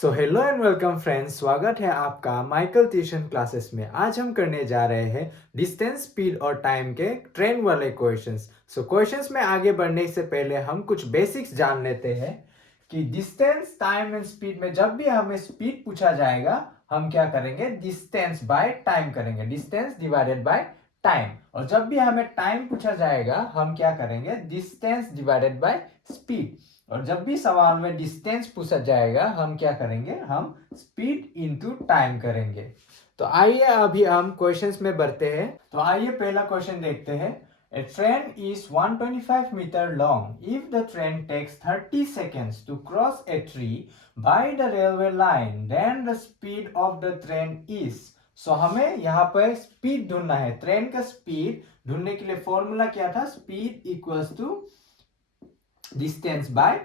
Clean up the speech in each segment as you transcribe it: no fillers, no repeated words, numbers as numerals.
So hello and welcome friends, स्वागत है आपका माइकल ट्यूशन क्लासेस में। आज हम करने जा रहे हैं डिस्टेंस, स्पीड और टाइम के ट्रेन वाले क्वेश्चंस। सो क्वेश्चंस में आगे बढ़ने से पहले हम कुछ बेसिक्स जान लेते हैं कि डिस्टेंस, टाइम एंड स्पीड में जब भी हमें स्पीड पूछा जाएगा हम क्या करेंगे, डिस्टेंस बाय टाइम करेंगे, डिस्टेंस डिवाइडेड बाय टाइम। और जब भी हमें टाइम पूछा जाएगा हम क्या करेंगे, डिस्टेंस डिवाइडेड बाय स्पीड। और जब भी सवाल में डिस्टेंस पूछा जाएगा हम क्या करेंगे, हम स्पीड इनटू टाइम करेंगे। तो आइए अभी हम क्वेश्चंस में बढ़ते हैं। तो आइए पहला क्वेश्चन देखते हैं। A train is 125 meter long. If the train takes 30 seconds to cross a tree by the railway line, then the speed of the train is. So हमें यहाँ पर स्पीड ढूंढना है। ट्रेन का स्पीड ढूंढने के लिए फॉर्मूला क्या था, speed equals to distance by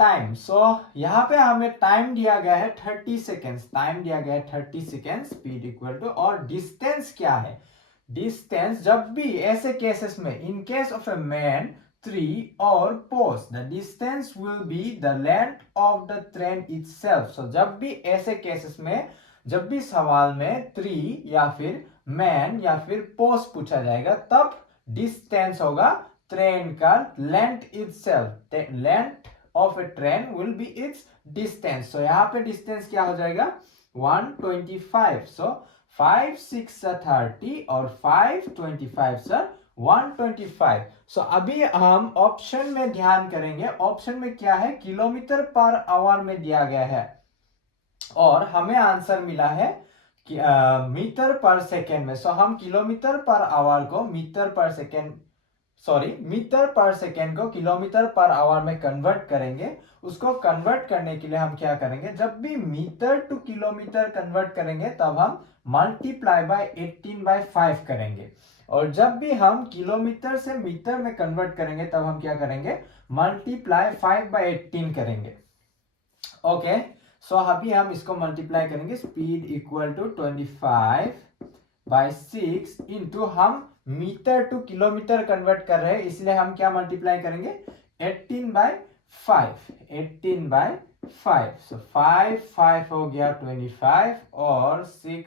time. So यहाँ पे हमें टाइम दिया गया है 30 सेकेंड्स, टाइम दिया गया है 30 सेकेंड्स, स्पीड इक्वल टू, और डिस्टेंस क्या है, डिस्टेंस जब भी ऐसे केसेस में, in case of a man, tree और post, the distance will be the length of the train itself. So जब भी ऐसे केसेस में, जब भी सवाल में ट्री या फिर मैन या फिर पोस्ट पूछा जाएगा तब डिस्टेंस होगा ट्रेन का length itself. Length of a train will be its distance. So यहाँ पे डिस्टेंस क्या हो जाएगा, 125। सो 5 6 30 और 5 25 सर 125। सो अभी हम ऑप्शन में ध्यान करेंगे। ऑप्शन में क्या है, किलोमीटर पर आवर में दिया गया है और हमें आंसर मिला है कि मीटर पर सेकेंड में। सो हम किलोमीटर पर आवर को मीटर पर सेकेंड, मीटर पर सेकेंड को किलोमीटर पर आवर में कन्वर्ट करेंगे। उसको कन्वर्ट करने के लिए हम क्या करेंगे, जब भी मीटर टू किलोमीटर कन्वर्ट करेंगे तब हम मल्टीप्लाई बाय 18/5 करेंगे। और जब भी हम किलोमीटर से मीटर में कन्वर्ट करेंगे तब हम क्या करेंगे, मल्टीप्लाई 5/18 करेंगे। ओके, सो अभी हम इसको मल्टीप्लाई करेंगे। स्पीड इक्वल टू 25/6 इंटू, हम मीटर टू किलोमीटर कन्वर्ट कर रहे हैं इसलिए हम क्या मल्टीप्लाई करेंगे, 18/5, 18/5। सो 5 5 हो गया 25 और 6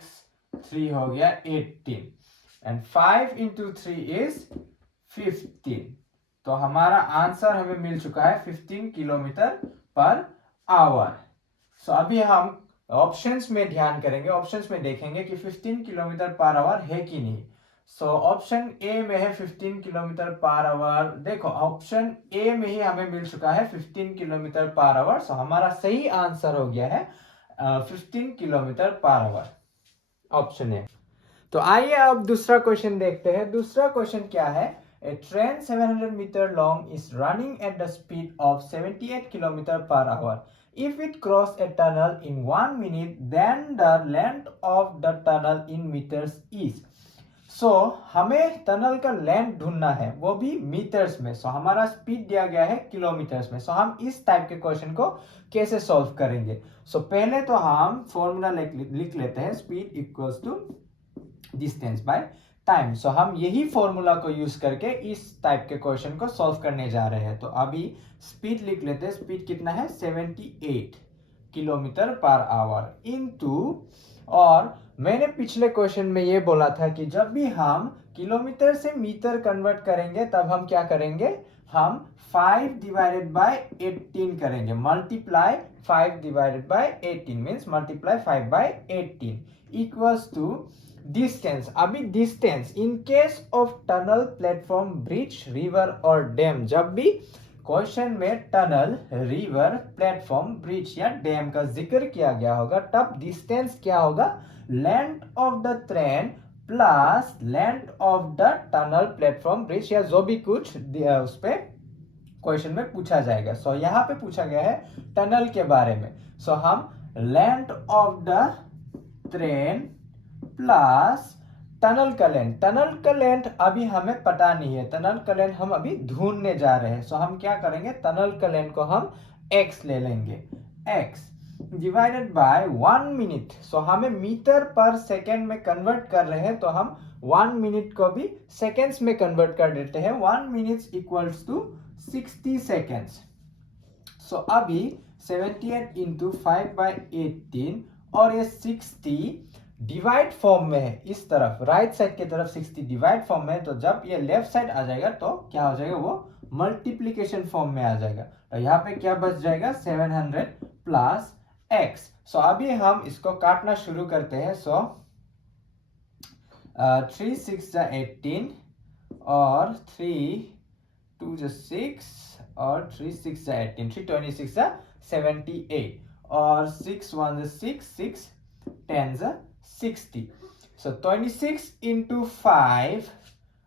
3 हो गया 18 एंड 5 इंटू 3 इज 15। तो हमारा आंसर हमें मिल चुका है 15 किलोमीटर पर आवर। सो अभी हम ऑप्शंस में ध्यान करेंगे, ऑप्शंस में देखेंगे कि 15 किलोमीटर पर आवर है कि नहीं। सो ऑप्शन ए में है 15 किलोमीटर पर आवर। देखो ऑप्शन ए में ही हमें मिल चुका है 15 किलोमीटर पर आवर। सो हमारा सही आंसर हो गया है 15 kilometre per hour, option A. तो आइए अब दूसरा क्वेश्चन देखते हैं। दूसरा क्वेश्चन क्या है, A train 700 meter long is running at the speed of 78 km per hour. If it crosses a tunnel in 1 minute, then the length of the tunnel in meters is. So हमें tunnel का length ढूंढना है, वो भी metres में। सो हमारा speed दिया गया है किलोमीटर्स में। सो हम इस टाइप के क्वेश्चन को कैसे सॉल्व करेंगे। सो पहले तो हम फॉर्मूला लिख लेते हैं, speed equals to distance by time. So हम यही फॉर्मूला को यूज करके इस टाइप के क्वेश्चन को सॉल्व करने जा रहे हैं। तो अभी स्पीड लिख लेते हैं। स्पीड कितना है, 78 किलोमीटर पर आवर इनटू, और मैंने पिछले क्वेश्चन में ये बोला था कि जब भी हम किलोमीटर से मीटर कन्वर्ट करेंगे तब हम क्या करेंगे, हम 5 डिवाइडेड बाय 18 करेंगे। Multiply 5 divided by 18 means multiply 5/18 equals to distance. अभी distance in case of tunnel, platform, bridge, river और डैम, जब भी क्वेश्चन में टनल, रिवर, प्लेटफॉर्म, ब्रिज या डैम का जिक्र किया गया होगा तब डिस्टेंस क्या होगा, length of the train plus length of the tunnel, platform, bridge या जो भी कुछ उस पे क्वेश्चन में पूछा जाएगा। सो यहाँ पे पूछा गया है टनल के बारे में। सो हम length of the train plus tunnel का लेंथ। टनल का लेंथ अभी हमें पता नहीं है, टनल का लेंथ हम अभी ढूंढने जा रहे हैं। सो हम क्या करेंगे, टनल का लेंथ को हम x ले लेंगे, x डिवाइडेड बाय 1 मिनट। सो हमें मीटर पर सेकेंड में कन्वर्ट कर रहे हैं तो हम 1 मिनट को भी सेकेंड्स में कन्वर्ट कर देते हैं। 1 मिनट इक्वल्स टू 60 सेकेंड्स। सो अभी 78 इंटू 5/18 और ये 60 डिवाइड फॉर्म में है, इस तरफ राइट साइड की तरफ 60 डिवाइड फॉर्म में है, तो जब ये लेफ्ट साइड आ जाएगा तो क्या हो जाएगा, वो मल्टीप्लीकेशन फॉर्म में आ जाएगा। तो यहाँ पे क्या बच जाएगा, 700 प्लस x। सो अभी हम इसको काटना शुरू करते हैं। सो 3 6 18 और 3 2 6 और 3 6 18, 3 26 78 और 6 1 6 6 10 60। So 26 into 5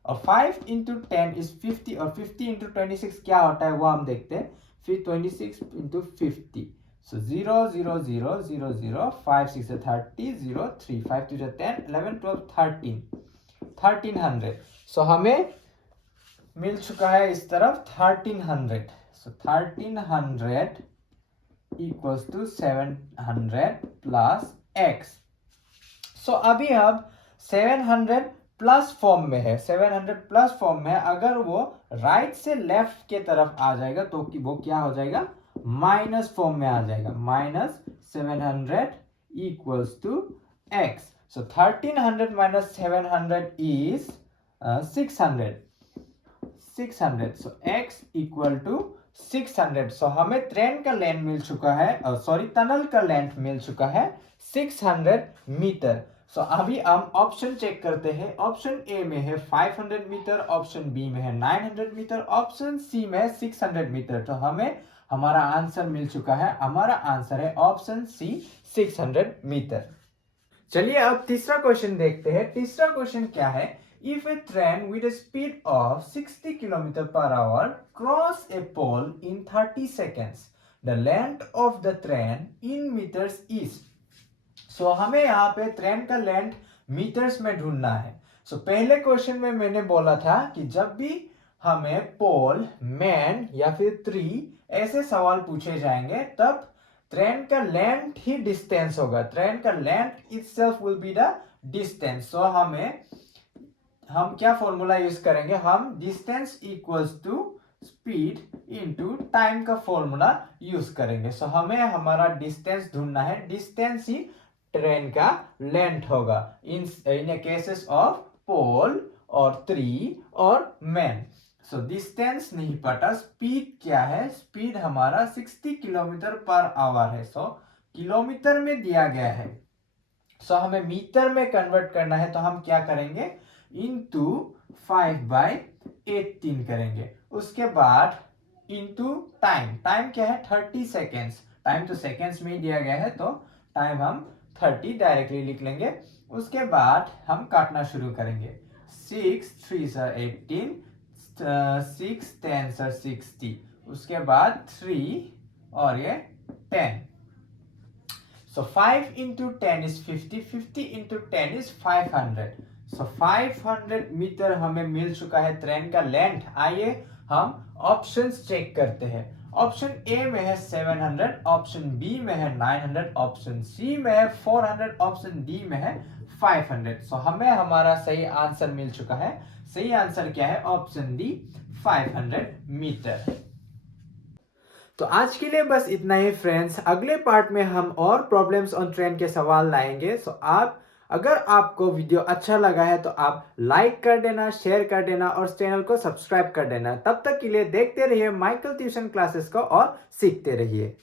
और 5 into 10 is 50 और 50 into 26 क्या होता है वो हम देखते हैं। फिर 26 into 50, so 0 0 0 0 0 5 6 30 0 3 5 2 10 11 12 1300। सो हमें मिल चुका है इस तरफ 1300। सो 1300 इक्वल्स टू 700 प्लस x। सो अभी अब 700 प्लस फॉर्म में है, 700 प्लस फॉर्म में है। अगर वो राइट से लेफ्ट के तरफ आ जाएगा तो वो क्या हो जाएगा, माइनस फॉर्म में आ जाएगा। Minus 700 equals to x। So 1300 minus 700 is 600। So x equal to 600। So हमें ट्रेन का लेंथ मिल चुका है, सॉरी टनल का लेंथ मिल चुका है 600 मीटर। सो अभी हम ऑप्शन चेक करते हैं। ऑप्शन ए में है 500 मीटर, ऑप्शन बी में है 900 मीटर, ऑप्शन सी में है 600 मीटर। तो हमें हमारा आंसर मिल चुका है। हमारा आंसर है ऑप्शन सी 600 मीटर। चलिए अब तीसरा क्वेश्चन देखते हैं। तीसरा क्वेश्चन क्या है, if a train with a speed of 60 km per hour cross a pole in 30 seconds, the length of the train in meters is। सो हमें यहाँ पे ट्रेन का लेंथ मीटर्स में ढूंढना है। सो पहले क्वेश्चन में मैंने बोला था कि जब भी हमें पोल, मैन या फिर ट्री ऐसे सवाल पूछे जाएंगे तब ट्रेन का लेंथ ही डिस्टेंस होगा। ट्रेन का length itself will be the distance. So हम क्या फॉर्मूला यूज करेंगे, हम distance equals to speed into time का फॉर्मूला यूज करेंगे। सो हमें हमारा डिस्टेंस ढूंढना है। डिस्टेंस ही ट्रेन का लेंथ होगा इन केसेस ऑफ पोल और ट्री और मैन। सो डिस्टेंस नहीं पता, स्पीड क्या है, स्पीड हमारा 60 किलोमीटर पर आवर है। सो किलोमीटर में दिया गया है। सो हमें मीटर में कन्वर्ट करना है, तो हम क्या करेंगे, इंटू 5/18 करेंगे। उसके बाद इंटू टाइम, टाइम क्या है 30 सेकेंड्स। टाइम तो सेकेंड्स में ही दिया गया है तो टाइम हम 30 डायरेक्टली लिख लेंगे। उसके बाद हम काटना शुरू करेंगे। 6 3 18, 6 10 60, उसके बाद 3 और ये 10। So 5 into 10 is 50, 50 into 10 is 500। So 500 metre हमें मिल चुका है ट्रेन का लेंथ। आइए हम ऑप्शंस चेक करते हैं। ऑप्शन ए में है 700, ऑप्शन बी में है 900, ऑप्शन सी में है 400, ऑप्शन डी में है 500। सो हमें हमारा सही आंसर मिल चुका है। सही आंसर क्या है, ऑप्शन डी 500 मीटर। तो आज के लिए बस इतना ही फ्रेंड्स। अगले पार्ट में हम और प्रॉब्लम्स ऑन ट्रेन के सवाल लाएंगे। सो अगर आपको वीडियो अच्छा लगा है तो आप लाइक कर देना, शेयर कर देना और चैनल को सब्सक्राइब कर देना। तब तक के लिए देखते रहिए माइकल ट्यूशन क्लासेस को और सीखते रहिए।